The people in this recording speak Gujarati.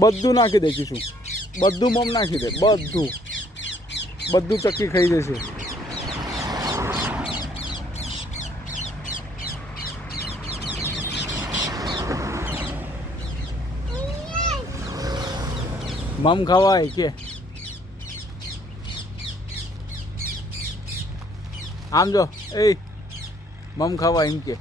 બધું નાખી દઈશું, બધું મમ નાખી દે, બધું ચક્કી ખાઈ જશે. મમ ખવાય કે આમ જો એ મમ ખવાય એમ કે